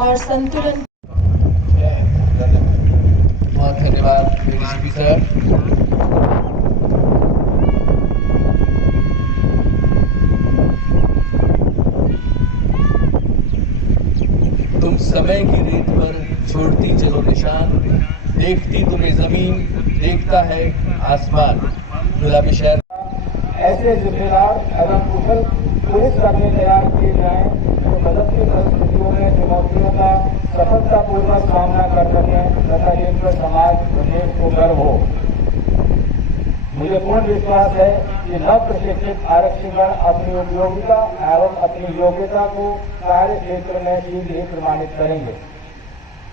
और संतुलन। बहुत धन्यवाद डीजीपी सर। तुम समय की रेत पर छोड़ती चलो निशान, देखती तुम्हें जमीन, देखता है आसमान। गुलाबी शहर। ऐसे जिम्मेदार एवं कुशल पुलिसकर्मी तैयार किए जाएं जो बदलती परिस्थितियों में चुनौतियों का सफलतापूर्वक सामना कर सकें तथा जिन पर समाज व देश को गर्व हो। मुझे पूर्ण विश्वास है कि नव प्रशिक्षित आरक्षीगण अपनी उपयोगिता एवं अपनी योग्यता को कार्य क्षेत्र में शीघ्र ही प्रमाणित करेंगे।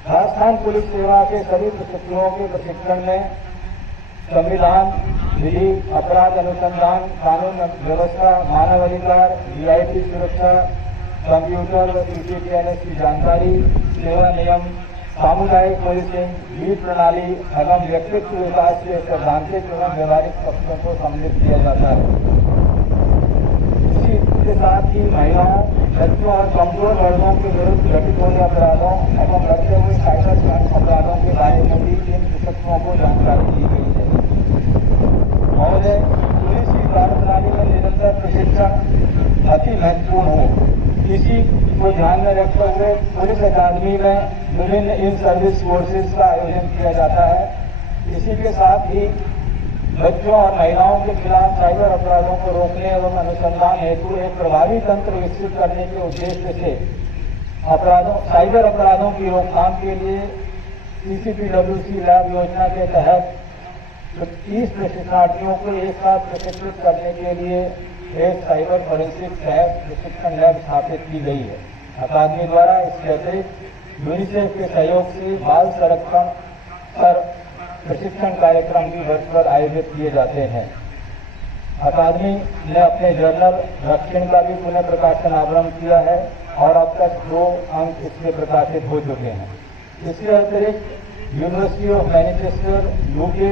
राजस्थान पुलिस सेवा के सभी प्रशिक्षुओं के प्रशिक्षण में संविधान, विधि, अपराध अनुसंधान, कानून व्यवस्था, मानव अधिकार, वीआईपी सुरक्षा, कंप्यूटर व सीसीटीएनएस की जानकारी, सेवा नियम, सामुदायिक पुलिसिंग, लीड प्रणाली एवं व्यक्तित्व विकास के सैद्धांतिक एवं व्यवहारिक पक्षों को सम्मिलित किया जाता है। इसी के साथ ही महिलाओं, बच्चों और कमजोर वर्गों के विरुद्ध घटित होने अपराधों एवं बढ़ते हुए साइबर अपराधों के बारे में भी इन प्रशिक्षुओं को जानकारी दी गई है। महोदय, पुलिस की कार्यप्रणाली में निरंतर प्रशिक्षण अति महत्वपूर्ण हो। इसी को ध्यान में रखते हुए पुलिस अकादमी में विभिन्न इन सर्विस कोर्सेज का आयोजन किया जाता है। इसी के साथ ही बच्चों और महिलाओं के खिलाफ साइबर अपराधों को रोकने एवं अनुसंधान हेतु एक प्रभावी तंत्र विकसित करने के उद्देश्य से साइबर अपराधों की रोकथाम के लिए CCPWC लैब योजना के तहत 30 प्रशिक्षणार्थियों को एक साथ प्रशिक्षित करने के लिए एक साइबर फोरेंसिक प्रशिक्षण लैब स्थापित की गई है। अकादमी द्वारा इसके अतिरिक्त यूनिसेफ के सहयोग से बाल संरक्षण पर प्रशिक्षण कार्यक्रम भी वर्चुअल आयोजित किए जाते हैं। अकादमी ने अपने जर्नल रक्षण का भी पुनः प्रकाशन आरंभ किया है और अब तक 2 अंक इसके प्रकाशित हो चुके हैं। इसके अतिरिक्त यूनिवर्सिटी ऑफ मैनचेस्टर UK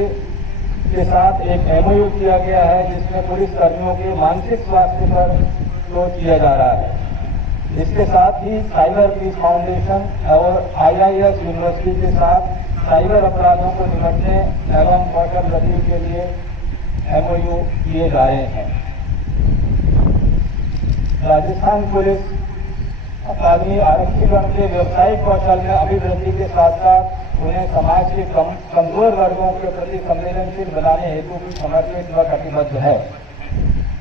के साथ एक MOU किया गया है जिसमें पुलिस कर्मियों के मानसिक स्वास्थ्य पर शोध किया जा रहा है। इसके साथ ही साइबर पीस फाउंडेशन और IIS यूनिवर्सिटी के साथ साइबर अपराधों को निपटने एवं कौशल वृद्धि के लिए MOU किए जा रहे हैं। राजस्थान पुलिस अकादमी आरक्षीगण के व्यावसायिक कौशल में अभिवृद्धि के साथ साथ उन्हें समाज के कमजोर वर्गों के प्रति संवेदनशील बनाने हेतु भी समर्पित व कटिबद्ध है।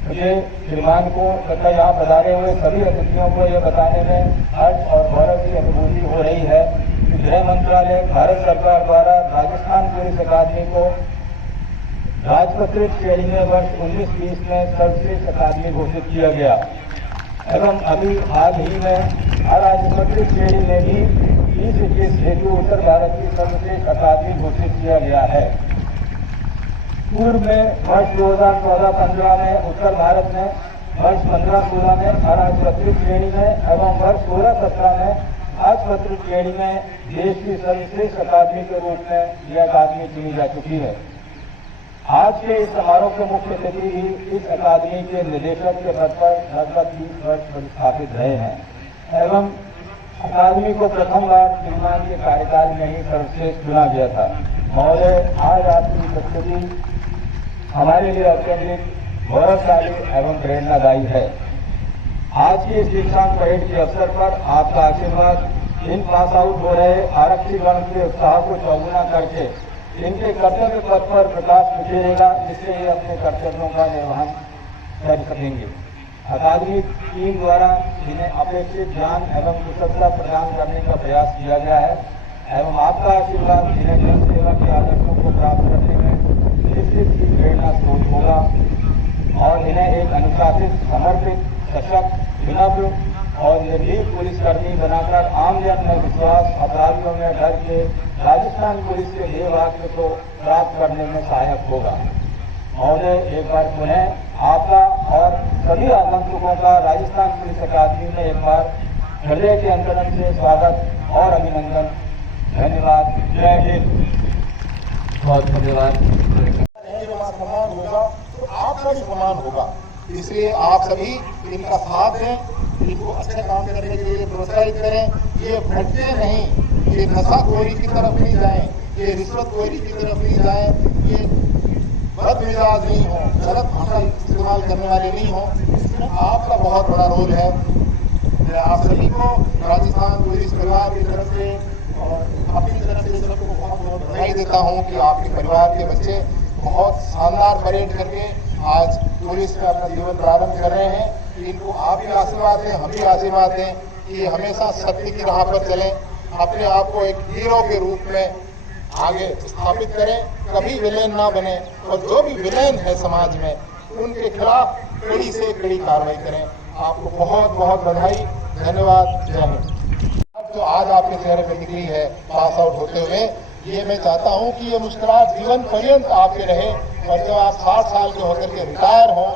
मुझे श्रीमान को तथा यहाँ पधारे हुए सभी अतिथियों को यह बताने में हर्ष और गौरव की अनुभूति हो रही है कि गृह मंत्रालय भारत सरकार द्वारा राजस्थान पुलिस अकादमी को राजपत्रित श्रेणी में वर्ष 1920 में सर्वश्रेष्ठ अकादमी घोषित किया गया एवं अभी हाल ही में अराजपत्रित श्रेणी में भी 2021 हेतु उत्तर भारत की सर्वश्रेष्ठ अकादमी घोषित किया गया है। पूर्व में वर्ष 2014-15 में उत्तर भारत में, वर्ष 15-16 में अराजपत्रित श्रेणी में एवं वर्ष 16-17 में राजपत्रित श्रेणी में देश की सर्वश्रेष्ठ अकादमी के रूप में यह अकादमी चुनी जा चुकी है। आज के इस समारोह के मुख्य अतिथि ही इस अकादमी के निदेशक के पद पर लगभग 30 वर्ष स्थापित रहे हैं एवं अकादमी को प्रथम बार श्रीमान के कार्यकाल में ही सर्वश्रेष्ठ चुना गया था। महोदय, आज आपकी उपस्थिति हमारे लिए अत्यंत गौरवशाली एवं प्रेरणादायी है। आज की इस दीक्षांत परेड के अवसर पर आपका आशीर्वाद इन पास आउट हो रहे आरक्षीगण के उत्साह को चौगुना करके इनके कर्तव्य पथ पर प्रकाश बिखेरेगा, जिससे ये अपने कर्तव्यों का निर्वहन कर सकेंगे। अकादमी टीम द्वारा इन्हें अपेक्षित ज्ञान एवं कुशलता प्रदान करने का प्रयास किया गया है एवं आपका आशीर्वाद इन्हें जन सेवा के आदर्शों को प्राप्त करने में निश्चित ही प्रेरणा स्रोत होगा और इन्हें एक अनुशासित, समर्पित, सशक्त, विनम्र और निर्भीक पुलिसकर्मी बनाकर आम जन में विश्वास, अपराधियों में डर के राजस्थान पुलिस के ध्येय वाक्य को प्राप्त करने में सहायक होगा। महोदय, एक बार पुनः आपका और सभी आगंतुकों का राजस्थान पुलिस अकादमी में एक बार हृदय के अंतरंग से स्वागत और अभिनंदन। धन्यवाद। जय हिंद। बहुत धन्यवाद। सम्मान होगा तो आपका भी सम्मान होगा, इसलिए आप सभी इनका साथ दें, इनको अच्छे काम करने के लिए प्रोत्साहित करें। ये भटके नहीं, ये नशाखोरी की तरफ नहीं जाएं, ये रिश्वतखोरी की तरफ नहीं जाएं, ये बदमिजाज नहीं हो, गलत भाषा इस्तेमाल करने वाले नहीं हो। इसमें आपका बहुत बड़ा रोल है। मैं आप सभी को राजस्थान पुलिस परिवार की तरफ से और अपनी तरफ से सबको बहुत बहुत बधाई देता हूं कि आपके परिवार के बच्चे बहुत शानदार परेड करके आज पुलिस में अपना जीवन प्रारंभ कर रहे हैं। इनको आप भी आशीर्वाद दें, हम भी आशीर्वाद दें कि हमेशा सत्य की राह पर चलें, अपने आप को एक हीरो के रूप में आगे स्थापित करें, कभी विलेन ना बने, और जो भी विलेन है समाज में उनके खिलाफ कड़ी से कड़ी कार्रवाई करें। आपको बहुत बहुत बधाई, धन्यवाद, जय हिंद। जो आज आपके चेहरे पर निकली है पास आउट होते हुए, ये मैं चाहता हूं कि ये मुस्कुराहट जीवन पर्यंत आपके रहे, और जब आप 60 साल के होकर के रिटायर हों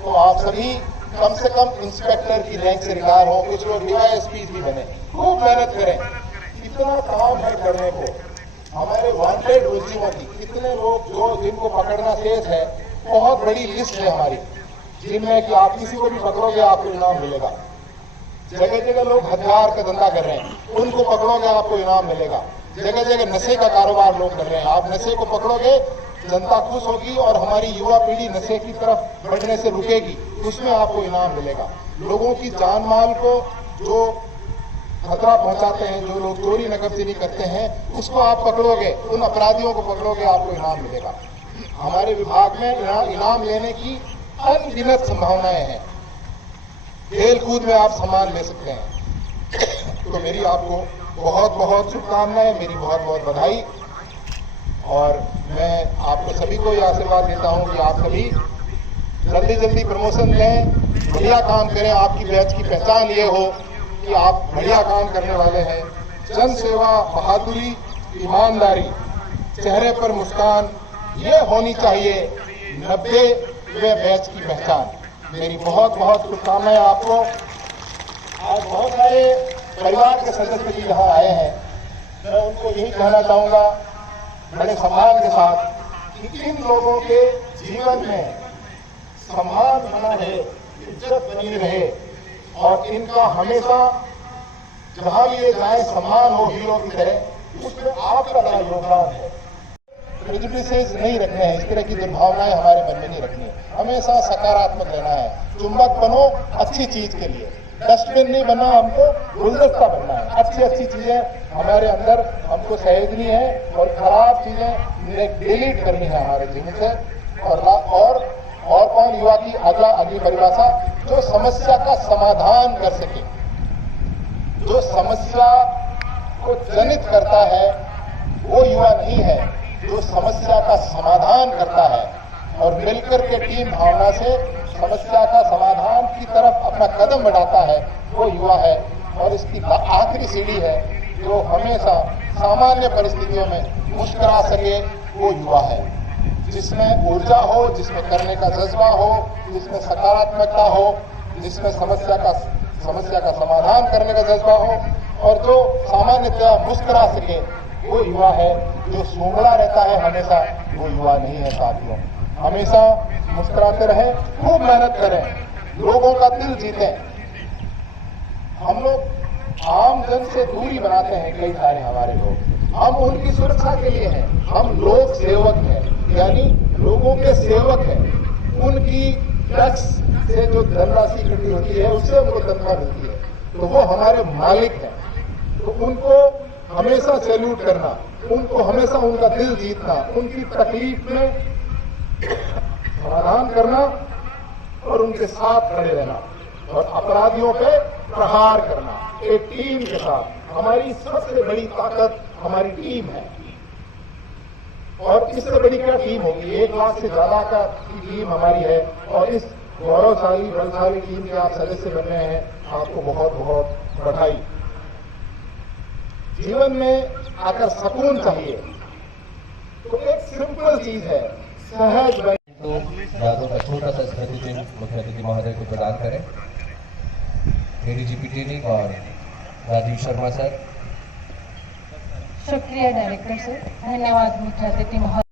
तो आप सभी कम से कम इंस्पेक्टर की रैंक से रिटायर हों, कुछ लोग DYSP भी बने, खूब मेहनत करें। कितना काम है करने को, हमारे वांटेड मुजरिमों की कितने लोग जो जिनको पकड़ना शेष है, बहुत बड़ी लिस्ट है हमारी, जिनमें कि आप किसी को भी पकड़ोगे आपको इनाम मिलेगा। जगह जगह लोग हथियार का धंधा कर रहे हैं, उनको पकड़ोगे आपको इनाम मिलेगा। जगह जगह नशे का कारोबार लोग कर रहे हैं, आप नशे को पकड़ोगे, जनता खुश होगी और हमारी युवा पीढ़ी नशे की तरफ बढ़ने से रुकेगी, उसमें आपको इनाम मिलेगा। लोगों की जान माल को जो खतरा पहुंचाते हैं, जो लोग चोरी नकबजनी करते हैं, उसको आप पकड़ोगे, उन अपराधियों को पकड़ोगे, आपको इनाम मिलेगा। हमारे विभाग में इनाम लेने की अनगिनत संभावनाएं हैं। खेल कूद में आप सम्मान ले सकते हैं। तो मेरी आपको बहुत बहुत शुभकामनाएं, मेरी बहुत बहुत बधाई, और मैं आपको सभी को ये आशीर्वाद देता हूं कि आप सभी जल्दी जल्दी प्रमोशन लें, बढ़िया काम करें। आपकी बैच की पहचान ये हो कि आप बढ़िया काम करने वाले हैं। जन सेवा, बहादुरी, ईमानदारी, चेहरे पर मुस्कान, ये होनी चाहिए 90वें बैच की पहचान। मेरी बहुत बहुत शुभकामनाएं आपको। आज बहुत सारे परिवार के सदस्य भी यहाँ आए हैं, मैं उनको यही कहना चाहूँगा बड़े सम्मान के साथ कि इन लोगों के जीवन में सम्मान बना रहे, इज्जत बनी रहे, और इनका हमेशा जहाँ भी ये जाए सम्मान हो हीरो की तरह, उसमें आपका बड़ा योगदान है। प्रेजुडिसेस नहीं रखने हैं, इस तरह की दुर्भावनाएं हमारे मन में नहीं रखनी है, हमेशा सकारात्मक रहना है। चुंबक बनो अच्छी चीज के लिए, डस्टबिन नहीं बनना, हमको गुलदस्ता बनना है। अच्छी अच्छी चीजें हमारे अंदर हमको सहेजनी है और खराब चीजें डिलीट करनी है हमारे जीवन से। और कौन युवा की अगली परिभाषा, जो समस्या का समाधान कर सके, जो समस्या को जनित करता है वो युवा नहीं है, जो समस्या का समाधान करता है और मिलकर के टीम भावना से समस्या का समाधान की तरफ अपना कदम बढ़ाता है, वो युवा है। और इसकी आखिरी सीढ़ी है जो हमेशा सामान्य परिस्थितियों में मुस्कुरा सके, वो युवा है। जिसमें ऊर्जा हो, जिसमें करने का जज्बा हो, जिसमें सकारात्मकता हो, जिसमें समस्या का समाधान करने का जज्बा हो, और जो सामान्यतः मुस्कुरा सके, वो युवा है। जो सूंघड़ा रहता है हमेशा, वो युवा नहीं है साथियों। हमेशा मुस्कुराते रहें, खूब मेहनत करें, लोगों का दिल जीतें। हम लोग आम जन से दूरी बनाते हैं, कई सारे हमारे लोग, हम उनकी सुरक्षा के लिए हैं, हम लोक सेवक हैं, यानी लोगों के सेवक हैं। उनकी टैक्स से जो धनराशि इकट्ठी होती है उससे उनको तनख्वाह मिलती है, तो वो हमारे मालिक हैं। तो उनको हमेशा सैल्यूट करना, उनको हमेशा उनका दिल जीतना, उनकी तकलीफ में समाधान करना और उनके साथ खड़े रहना, और अपराधियों पे प्रहार करना एक टीम के साथ। हमारी सबसे बड़ी ताकत हमारी टीम है, और इससे बड़ी क्या टीम होगी। 1 लाख से ज्यादा का टीम हमारी है, और इस गौरवशाली बलशाली टीम के आप सदस्य बन रहे हैं, आपको बहुत बहुत बधाई। जीवन में आकर सुकून चाहिए तो एक सिंपल चीज है, सहज बन। तो यादों का छोटा सा स्मृति चिन्ह मुख्य अतिथि महोदय को प्रदान करें। ADGP ट्रेनिंग और राजीव शर्मा सर। शुक्रिया डायरेक्टर सर, धन्यवाद मुख्य अतिथि महोदय।